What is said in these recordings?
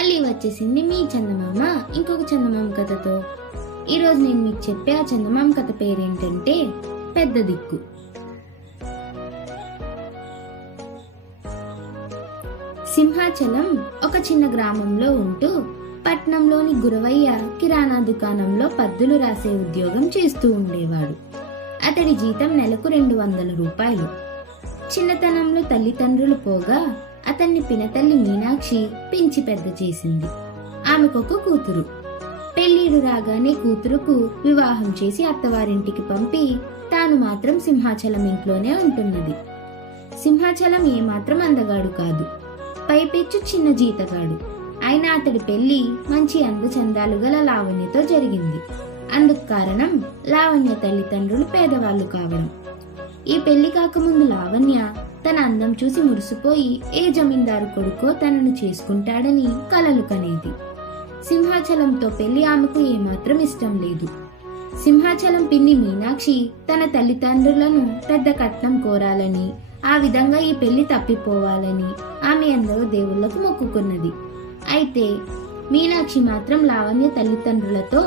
మళ్ళీ వచ్చేసింది మీ చందమామ ఇంకొక చందమామ కథతో. ఈరోజు నేను మీకు చెప్పే ఆ చందమామ కథ పేరేంటంటే పెద్ద దిక్కు. సింహాచలం ఒక చిన్న గ్రామంలో ఉంటూ పట్నంలోని గురవయ్య కిరాణా దుకాణంలో పద్దులు రాసే ఉద్యోగం చేస్తూ ఉండేవాడు. అతడి జీతం నెలకు 200 రూపాయలు. చిన్నతనంలో తల్లిదండ్రులు పోగా అతన్ని పినతల్లి మీనాక్షి పెంచి పెద్ద చేసింది. ఆమెకొక కూతురు. పెళ్లిడు రాగానే కూతురుకు వివాహం చేసి అత్తవారింటికి పంపి తాను మాత్రం సింహాచలం ఇంట్లోనే ఉంటున్నది. సింహాచలం ఏమాత్రం అందగాడు కాదు, పైపెచ్చు చిన్న జీతగాడు. అయినా అతడి పెళ్లి మంచి అందచందాలు గల లావణ్యతో జరిగింది. అందుకు కారణం లావణ్య తల్లిదండ్రులు పేదవాళ్లు కావడం. ఈ పెళ్లి కాకముందు లావణ్య తన అందం చూసి మురిసిపోయి ఏ జమీందారు కొడుకో తనను చేసుకుంటాడని కలలు కనేది. సింహాచలంతో పెళ్లి ఆమెకు ఏమాత్రం ఇష్టం లేదు. సింహాచలం పిన్ని మీనాక్షి తన తల్లిదండ్రులను పెద్ద కట్నం కోరాలని, ఆ విధంగా ఈ పెళ్లి తప్పిపోవాలని ఆమె ఎందరో దేవుళ్లకు మొక్కుకున్నది. అయితే మీనాక్షి మాత్రం లావణ్య తల్లిదండ్రులతో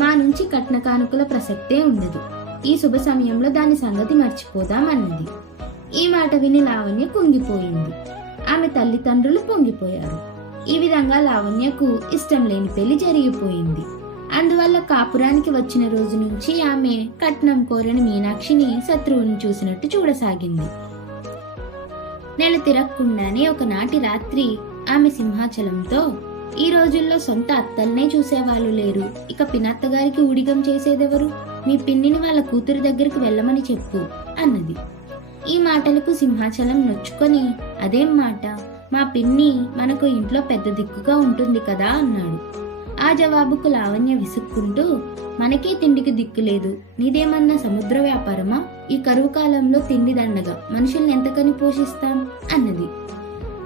మా నుంచి కట్న కానుకల ప్రసక్తే ఉండదు, ఈ శుభ సమయంలో దాని సంగతి మర్చిపోదామన్నది. ఈ మాట విని లావణ్య కుంగిపోయింది. ఆమె తల్లిదండ్రులు పొంగిపోయారు. ఈ విధంగా లావణ్యకు ఇష్టం లేని పెళ్లి జరిగిపోయింది. అందువల్ల కాపురానికి వచ్చిన రోజు నుంచి ఆమె కట్నం కోరని మీనాక్షిని శత్రువుని చూసినట్టు చూడసాగింది. నెల తిరగకుండానే ఒకనాటి రాత్రి ఆమె సింహాచలంతో, ఈ రోజుల్లో సొంత అత్తల్నే చూసేవాళ్ళు లేరు, ఇక పినత్తగారికి ఊడిగం చేసేదెవరు? మీ పిన్నిని వాళ్ళ కూతురు దగ్గరికి వెళ్ళమని చెప్పు అన్నది. ఈ మాటలకు సింహాచలం నొచ్చుకొని, అదేం మాట, మా పిన్ని మనకు ఇంట్లో పెద్ద దిక్కుగా ఉంటుంది కదా అన్నాడు. ఆ జవాబుకు లావణ్య విసుక్కుంటూ, మనకే తిండికి దిక్కు లేదు, నీదేమన్నా సముద్ర వ్యాపారమా? ఈ కరువు కాలంలో తిండి దండగా మనుషుల్ని ఎంతకని పోషిస్తాం అన్నది.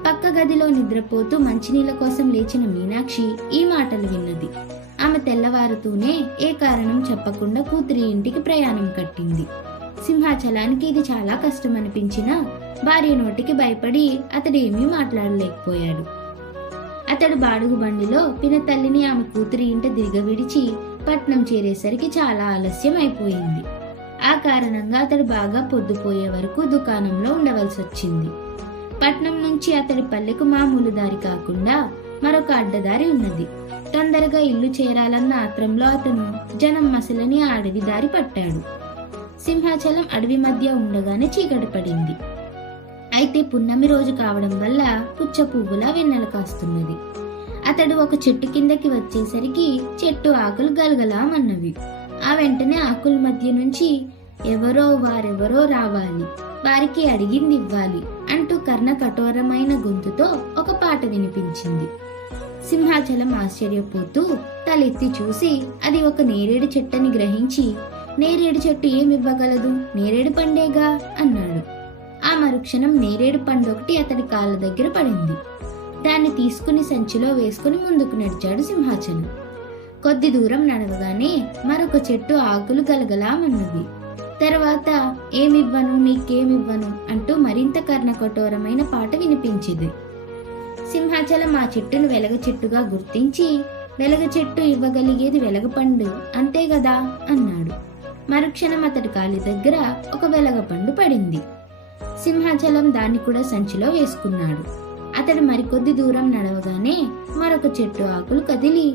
పక్క గదిలో నిద్రపోతూ మంచినీళ్ళ కోసం లేచిన మీనాక్షి ఈ మాటలు విన్నది. ఆమె తెల్లవారుతూనే ఏ కారణం చెప్పకుండా కూతురి ఇంటికి ప్రయాణం కట్టింది. సింహాచలానికి ఇది చాలా కష్టం అనిపించినా భార్య నోటికి భయపడి అతడేమీ మాట్లాడలేకపోయాడు. అతడు బాడుగు బండిలో పినతల్లిని ఆమె కూతురి ఇంట దిగవిడిచి పట్నం చేరేసరికి చాలా ఆలస్యం అయిపోయింది. ఆ కారణంగా అతడు బాగా పొద్దుపోయే వరకు దుకాణంలో ఉండవలసి వచ్చింది. పట్నం నుంచి అతడి పల్లెకు మామూలు దారి కాకుండా మరొక అడ్డదారి ఉన్నది. తొందరగా ఇల్లు చేరాలన్న ఆత్రంలో అతను జనం మసలని ఆ అడవి దారి పట్టాడు. సింహాచలం అడవి మధ్య ఉండగానే చీకటి పడింది. అయితే పున్నమి రోజు కావడం వల్ల పుచ్చ పువ్వులా వెన్నెల కాస్తున్నది. అతడు ఒక చెట్టు కిందకి వచ్చేసరికి చెట్టు ఆకులు గలగలామన్నవి. ఆ వెంటనే ఆకుల మధ్య నుంచి వారెవరో రావాలి, వారికి అడిగింది ఇవ్వాలి అంటూ కర్ణ కఠోరమైన గొంతుతో ఒక పాట వినిపించింది. సింహాచలం ఆశ్చర్యపోతూ తలెత్తి చూసి అది ఒక నేరేడు చెట్టని గ్రహించి, నేరేడు చెట్టు ఏమివ్వగలదు, నేరేడు పండేగా అన్నాడు. ఆ మరుక్షణం నేరేడు పండు ఒకటి అతడి కాళ్ళ దగ్గర పడింది. దాన్ని తీసుకుని సంచిలో వేసుకుని ముందుకు నడిచాడు సింహాచలం. కొద్ది దూరం నడవగానే మరొక చెట్టు ఆకులు గలగలామన్నది. తర్వాత ఏమివ్వను, నీకేమివ్వను అంటూ మరింత కర్ణ కఠోరమైన పాట వినిపించింది. సింహాచలం ఆ చెట్టును వెలగ చెట్టుగా గుర్తించి, వెలగ చెట్టు ఇవ్వగలిగేది వెలగపండు అంతే గదా అన్నాడు. మరుక్షణం అతడి కాలి దగ్గర ఒక వెలగపండు పడింది. సింహాచలం దాన్ని కూడా సంచిలో వేసుకున్నాడు. అతడు మరికొద్ది దూరం నడవగానే మరొక చెట్టు ఆకులు కదిలి,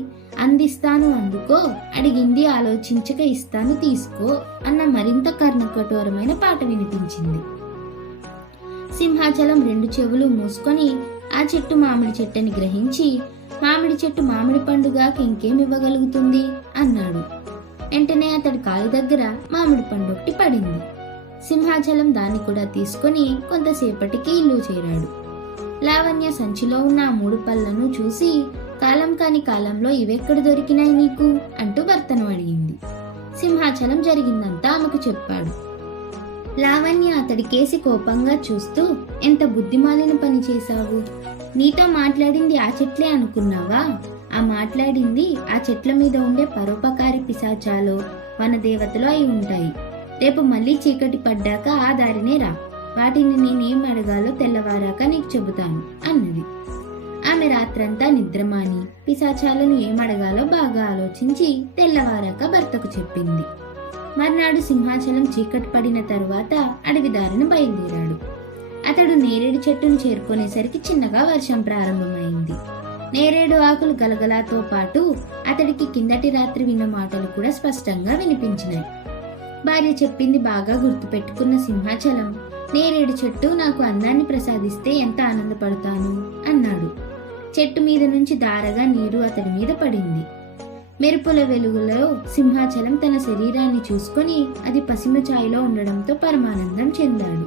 అందిస్తాను అందుకో, అడిగింది ఆలోచించక ఇస్తాను తీసుకో అన్న మరింత కర్ణ కఠోరమైన పాట వినిపించింది. సింహాచలం 2 చెవులు మూసుకొని ఆ చెట్టు మామిడి చెట్టని గ్రహించి, మామిడి చెట్టు మామిడి పండుగాకి ఇంకేమివ్వగలుగుతుంది అన్నాడు. వెంటనే అతడి కాలి దగ్గర మామిడి పండు ఒకటి పడింది. సింహాచలం దాన్ని కూడా తీసుకుని కొంతసేపటికి ఇల్లు చేరాడు. లావణ్య సంచిలో ఉన్న ఆ 3 పళ్ళను చూసి, కాలం కాని కాలంలో ఇవెక్కడ దొరికినాయి నీకు అంటూ భర్తను అడిగింది. సింహాచలం జరిగిందంతా ఆమెకు చెప్పాడు. లావణ్య అతడి కేసి కోపంగా చూస్తూ, ఎంత బుద్ధిమాలిన పని చేశావు, నీతో మాట్లాడింది ఆ చెట్లే అనుకున్నావా? ఆ మాట్లాడింది ఆ చెట్ల మీద ఉండే పరోపకారి పిశాచాలో వనదేవతలో అయి ఉంటాయి. రేపు మళ్ళీ చీకటి పడ్డాక ఆ దారినే రా, వాటిని నేనేం అడగాలో తెల్లవారాక నీకు చెబుతాను అన్నది. ఆమె ఆమె రాత్రంతా నిద్రమాని పిశాచాలను ఏమడగాలో బాగా ఆలోచించి తెల్లవారాక భర్తకు చెప్పింది. మర్నాడు సింహాచలం చీకటి పడిన తరువాత అడవిదారిన బయలుదేరాడు. అతడు నేరేడు చెట్టును చేరుకునేసరికి చిన్నగా వర్షం ప్రారంభమైంది. నేరేడు ఆకులు గలగలాతో పాటు అతడికి కిందటి రాత్రి విన్న మాటలు కూడా స్పష్టంగా వినిపించినాయి. భార్య చెప్పింది బాగా గుర్తుపెట్టుకున్న సింహాచలం, నేరేడు చెట్టు నాకు అందాన్ని ప్రసాదిస్తే ఎంత ఆనందపడతాను అన్నాడు. చెట్టు మీద నుంచి దారగా నీరు అతడి మీద పడింది. మెరుపుల వెలుగులో సింహాచలం తన శరీరాన్ని చూసుకొని అది పసిమ ఛాయలో ఉండడంతో పరమానందం చెందాడు.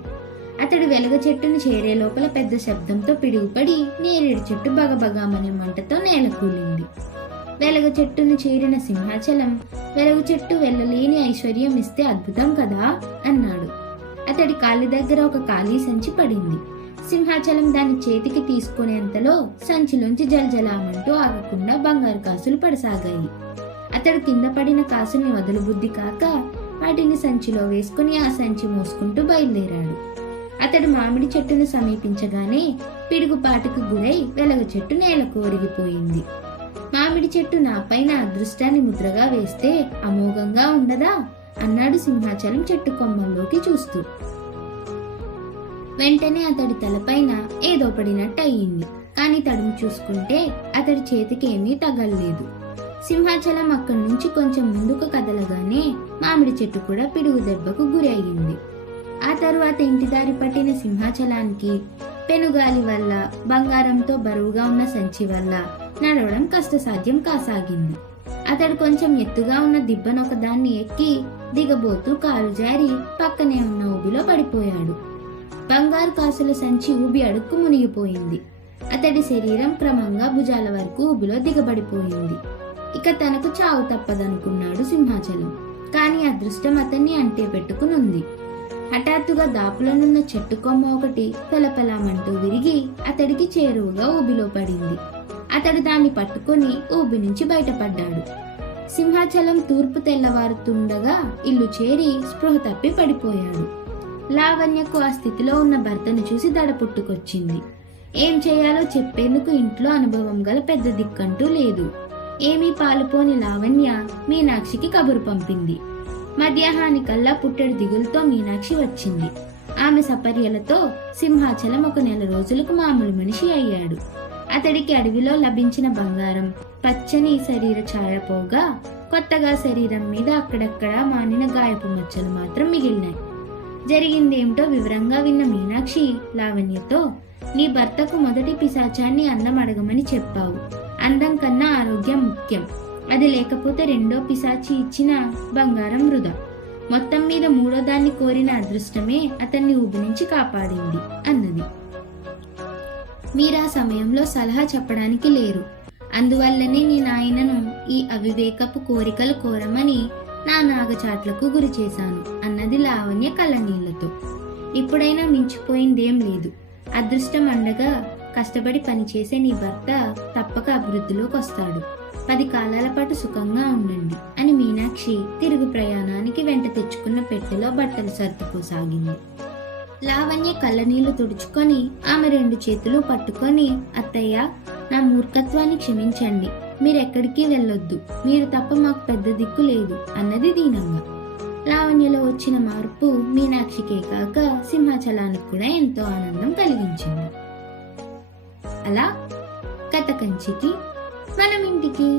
అతడు వెలగ చెట్టును చేరే లోపల పెద్ద శబ్దంతో పిడుగుపడి నేరేడు చెట్టు బగబగామనే మంటతో నేల కూలింది. వెలగ చెట్టును చేరిన సింహాచలం, వెలగ చెట్టు వెళ్ళలేని ఐశ్వర్యం ఇస్తే అద్భుతం కదా అన్నాడు. అతడి కాలి దగ్గర ఒక ఖాళీ సంచి పడింది. సింహాచలం దాన్ని చేతికి తీసుకునేంతలో సంచిలోంచి జలజలామంటూ ఆగకుండా బంగారు కాసులు పడసాగాయి. అతడు కింద పడిన కాసుల్ని వదలబుద్ధి కాక వాటిని సంచిలో వేసుకుని ఆ సంచి మోసుకుంటూ బయలుదేరాడు. అతడు మామిడి చెట్టును సమీపించగానే పిడుగుపాటుకు గురై వెలగ చెట్టు నేలకు ఒరిగిపోయింది. మామిడి చెట్టు నాపైన అదృష్టాన్ని ముద్రగా వేస్తే అమోఘంగా ఉండదా అన్నాడు సింహాచలం చెట్టు కొమ్మల్లోకి చూస్తూ. వెంటనే అతడి తలపైన ఏదో పడినట్టు అయ్యింది. కాని తడుము చూసుకుంటే అతడి చేతికి ఏమీ తగలలేదు. సింహాచలం అక్కడి నుంచి కొంచెం ముందుకు కదలగానే మామిడి చెట్టు కూడా పిడుగు దెబ్బకు గురి అయ్యింది. ఆ తరువాత ఇంటి దారి పట్టిన సింహాచలానికి పెనుగాలి వల్ల, బంగారంతో బరువుగా ఉన్న సంచి వల్ల నడవడం కష్టసాధ్యం కాసాగింది. అతడు కొంచెం ఎత్తుగా ఉన్న దిబ్బనొకదాన్ని ఎక్కి దిగబోతూ కాలు జారి పక్కనే ఉన్న ఊబిలో పడిపోయాడు. బంగారు కాసుల సంచి ఊబి అడుక్కు మునిగిపోయింది. అతడి శరీరం క్రమంగా భుజాల వరకు ఊబిలో దిగబడిపోయింది. ఇక తనకు చావు తప్పదనుకున్నాడు సింహాచలం. కాని అదృష్టం అతన్ని అంటే పెట్టుకునుంది. హఠాత్తుగా దాపులనున్న చెట్టు కొమ్మ ఒకటి పెలపెలామంటూ విరిగి అతడికి చేరువుగా ఊబిలో పడింది. అతడు దాన్ని పట్టుకుని ఊబి నుంచి బయటపడ్డాడు. సింహాచలం తూర్పు తెల్లవారుతుండగా ఇల్లు చేరి స్పృహ తప్పి పడిపోయాడు. లావణ్యకు ఆ స్థితిలో ఉన్న భర్తను చూసి దడ పుట్టుకొచ్చింది. ఏం చేయాలో చెప్పేందుకు ఇంట్లో అనుభవం గల పెద్ద దిక్కంటూ లేదు. ఏమీ పాలుపోని లావణ్య మీనాక్షికి కబురు పంపింది. మధ్యాహ్నానికల్లా పుట్టెడు దిగులతో మీనాక్షి వచ్చింది. ఆమె సపర్యలతో సింహాచలం ఒక నెల రోజులకు మామూలు మనిషి అయ్యాడు. అతడికి అడవిలో లభించిన బంగారం, పచ్చని శరీర ఛాయ పోగా కొత్తగా శరీరం మీద అక్కడక్కడ మానిన గాయపు మచ్చలు మాత్రం మిగిలినాయి. జరిగిందేమిటో వివరంగా విన్న మీనాక్షి లావణ్యతో, నీ భర్తకు మొదటి పిశాచాన్ని అందం అడగమని చెప్పావు. అందం కన్నా ఆరోగ్యం ముఖ్యం. అది లేకపోతే రెండో పిశాచి ఇచ్చిన బంగారం వృధా. మొత్తం మీద మూడో దాన్ని కోరిన అదృష్టమే అతన్ని ఊబి నుంచి కాపాడింది అన్నది. మీరా సమయంలో సలహా చెప్పడానికి లేరు. అందువల్లనే నేను ఆయనను ఈ అవివేకపు కోరికలు కోరమని నా నాగచాట్లకు గురి చేశాను అన్నది లావణ్య కళ్ళనీళ్లతో. ఇప్పుడైనా మించిపోయిందేం లేదు. అదృష్టం అండగా కష్టపడి పనిచేసే నీ భర్త తప్పక అభివృద్ధిలోకి వస్తాడు. 10 కాలాల పాటు సుఖంగా ఉండండి అని మీనాక్షి తిరుగు ప్రయాణానికి వెంట తెచ్చుకున్న పెట్టెలో బట్టలు సర్దుకోసాగింది. లావణ్య కళ్ళనీళ్లు తుడుచుకొని ఆమె 2 చేతులు పట్టుకొని, అత్తయ్య, నా మూర్ఖత్వాన్ని క్షమించండి. మీరెక్కడికి వెళ్ళొద్దు. మీరు తప్ప మాకు పెద్ద దిక్కు లేదు అన్నది దీనంగా. లావణ్యలో వచ్చిన మార్పు మీనాక్షికే కాక సింహాచలానికి కూడా ఎంతో ఆనందం కలిగించింది. అలా కథ కంచికి మనం ఇంటికి.